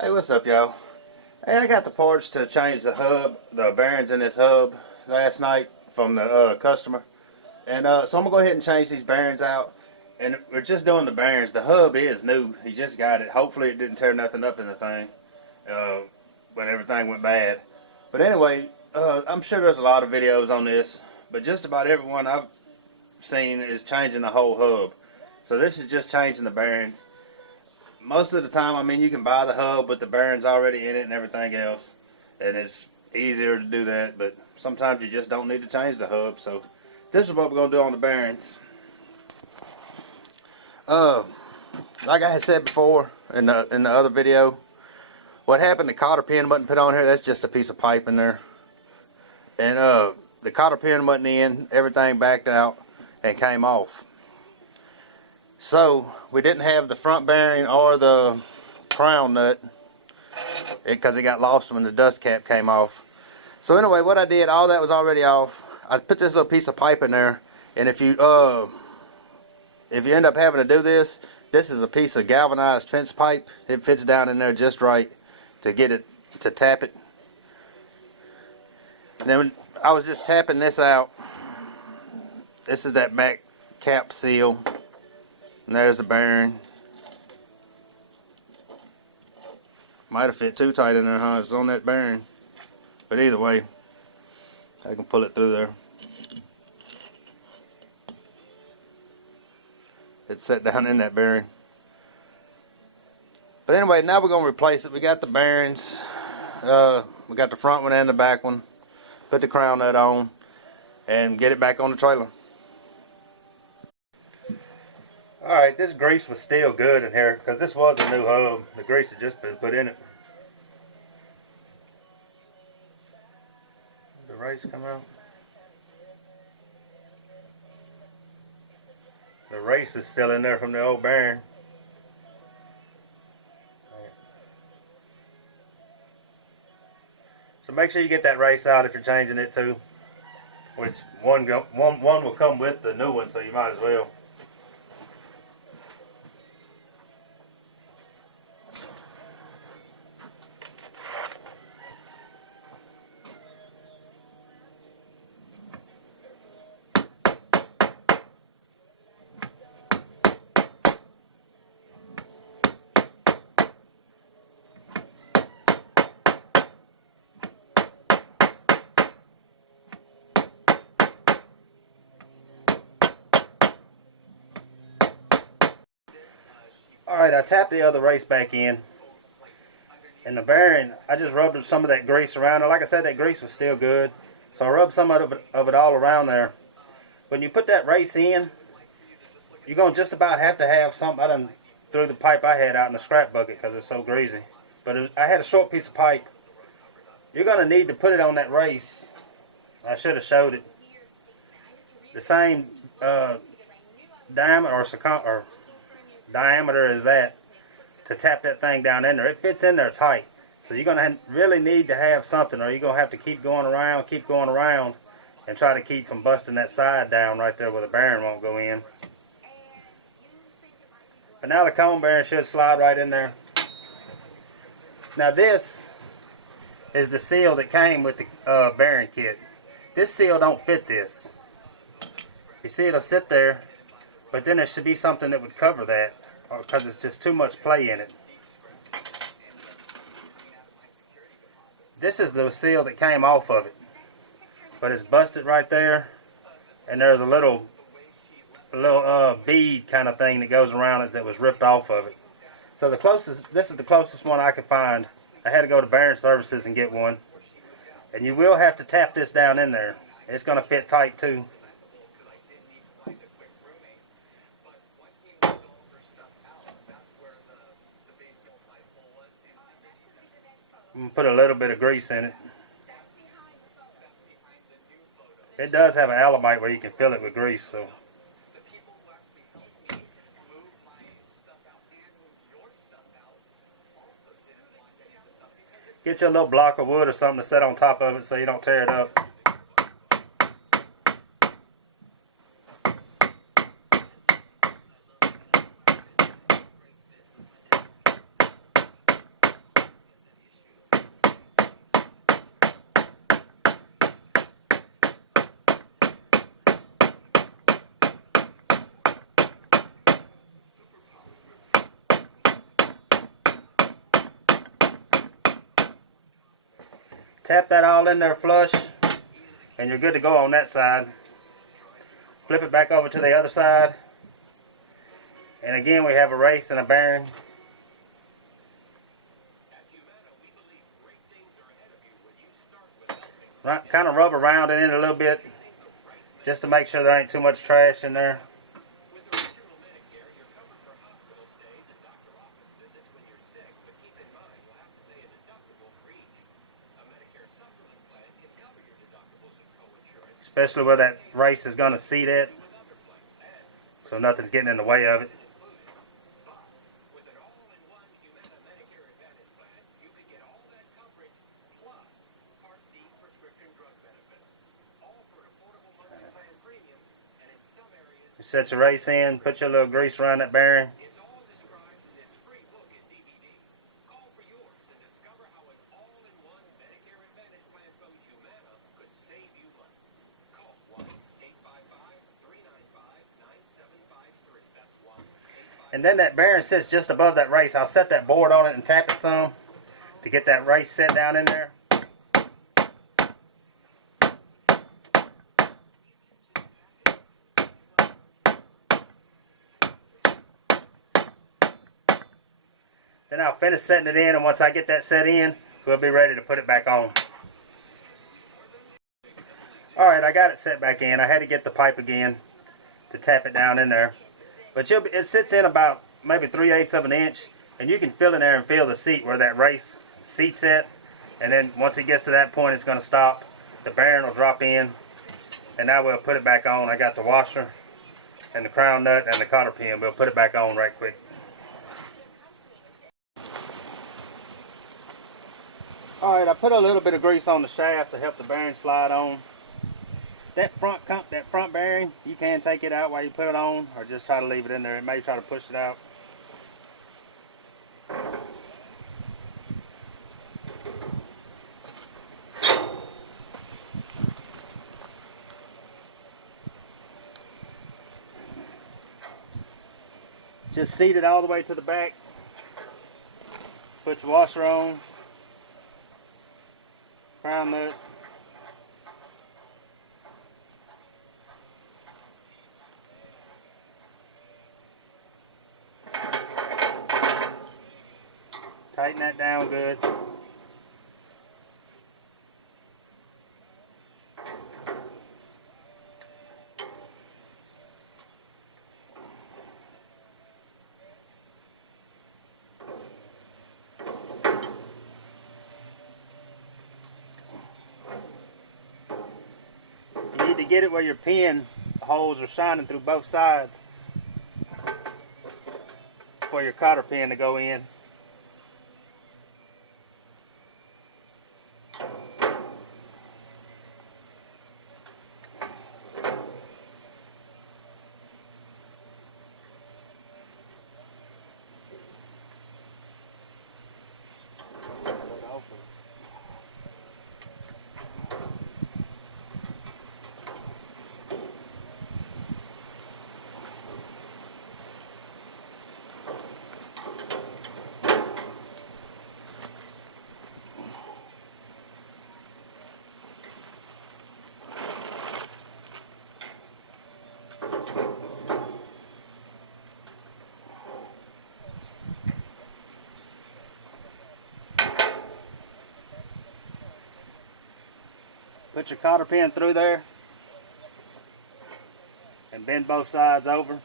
Hey, what's up, y'all? Hey, I got the parts to change the hub, the bearings in this hub last night from the customer. And so I'm going to go ahead and change these bearings out. And we're just doing the bearings. The hub is new. He just got it. Hopefully it didn't tear nothing up in the thing when everything went bad. But anyway, I'm sure there's a lot of videos on this. But just about everyone I've seen is changing the whole hub. So this is just changing the bearings. Most of the time, I mean, you can buy the hub with the bearings already in it and everything else, and it's easier to do that, but sometimes you just don't need to change the hub. So this is what we're going to do on the bearings. Like I had said before in the other video, what happened, the cotter pin wasn't put on here. That's just a piece of pipe in there, and the cotter pin wasn't in, everything backed out and came off. So we didn't have the front bearing or the crown nut because it got lost when the dust cap came off. So anyway, what I did, all that was already off. I put this little piece of pipe in there, and if you end up having to do this, this is a piece of galvanized fence pipe. It fits down in there just right to get it to tap it. And then I was just tapping this out. This is that back cap seal. And there's the bearing. Might have fit too tight in there, huh? It's on that bearing. But either way, I can pull it through there. It's set down in that bearing. But anyway, now we're going to replace it. We got the bearings. We got the front one and the back one. Put the crown nut on and get it back on the trailer. Alright, this grease was still good in here because this was a new hub. The grease had just been put in it. Did the race come out? The race is still in there from the old bearing. So make sure you get that race out if you're changing it too. Which one will come with the new one, so you might as well. Alright, I tapped the other race back in. And the bearing, I just rubbed some of that grease around it. Like I said, that grease was still good. So I rubbed some of it all around there. When you put that race in, you're going to just about have to have something. I done threw the pipe I had out in the scrap bucket because it's so greasy. But I had a short piece of pipe. You're going to need to put it on that race. I should have showed it. The same diameter or diameter as that to tap that thing down in there. It fits in there tight. So you're going to really need to have something, or you're going to have to keep going around, and try to keep from busting that side down right there where the bearing won't go in. But now the cone bearing should slide right in there. Now this is the seal that came with the bearing kit. This seal don't fit this. You see, it'll sit there, but then there should be something that would cover that, because it's just too much play in it. This is the seal that came off of it, but it's busted right there, and there's a little bead kind of thing that goes around it that was ripped off of it. So this is the closest one I could find. I had to go to Bearing Services and get one, and you will have to tap this down in there. It's going to fit tight too. I'm going to put a little bit of grease in it. It does have an alabite where you can fill it with grease, so. Get you a little block of wood or something to set on top of it so you don't tear it up. Tap that all in there flush, and you're good to go on that side. Flip it back over to the other side, and again we have a race and a bearing. Right, kind of rub around it in a little bit, just to make sure there ain't too much trash in there. Especially where that race is going to seat at, so nothing's getting in the way of it. You set your race in, put your little grease around that bearing. And then that bearing sits just above that race. I'll set that board on it and tap it some to get that race set down in there. Then I'll finish setting it in, and once I get that set in, we'll be ready to put it back on. Alright, I got it set back in. I had to get the pipe again to tap it down in there. But it sits in about maybe 3/8 of an inch, and you can feel in there and feel the seat where that race seat's at. And then once it gets to that point, it's going to stop. The bearing will drop in, and now we'll put it back on. I got the washer and the crown nut and the cotter pin. We'll put it back on right quick. Alright, I put a little bit of grease on the shaft to help the bearing slide on. That front bearing, you can take it out while you put it on, or just try to leave it in there. It may try to push it out. Just seat it all the way to the back. Put your washer on. Crown nut. Tighten that down good. You need to get it where your pin holes are shining through both sides for your cotter pin to go in. Put your cotter pin through there and bend both sides over.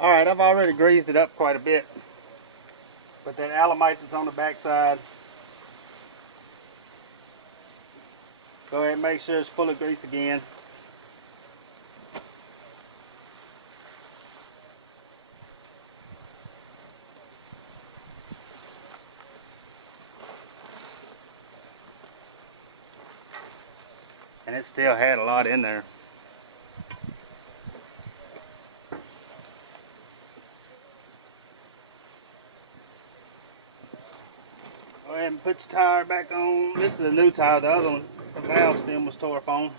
Alright, I've already greased it up quite a bit. Put that Alamite that's on the back side. Go ahead and make sure it's full of grease again. and it still had a lot in there. Go ahead and put your tire back on. This is a new tire. The other one, the valve stem was tore up on.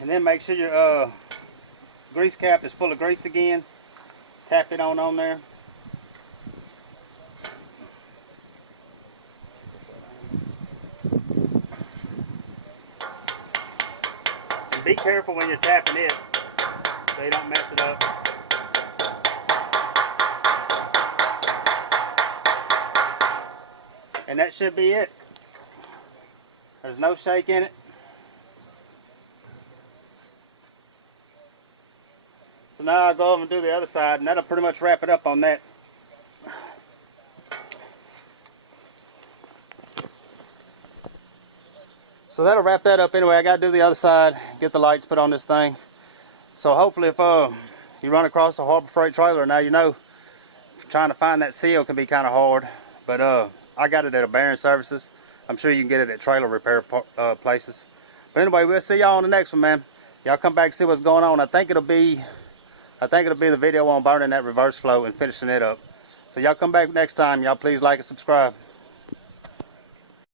And then make sure your grease cap is full of grease again. Tap it on there. And be careful when you're tapping it so you don't mess it up. And that should be it. There's no shake in it. So now I'll go over and do the other side, and that'll pretty much wrap it up on that. So that'll wrap that up anyway. I got to do the other side, get the lights put on this thing. So hopefully if you run across a Harbor Freight trailer, now you know trying to find that seal can be kind of hard. But I got it at a Bearing Services. I'm sure you can get it at trailer repair places. But anyway, we'll see y'all on the next one, man. Y'all come back and see what's going on. I think it'll be the video on burning that reverse flow and finishing it up. So y'all come back next time. Y'all please like and subscribe.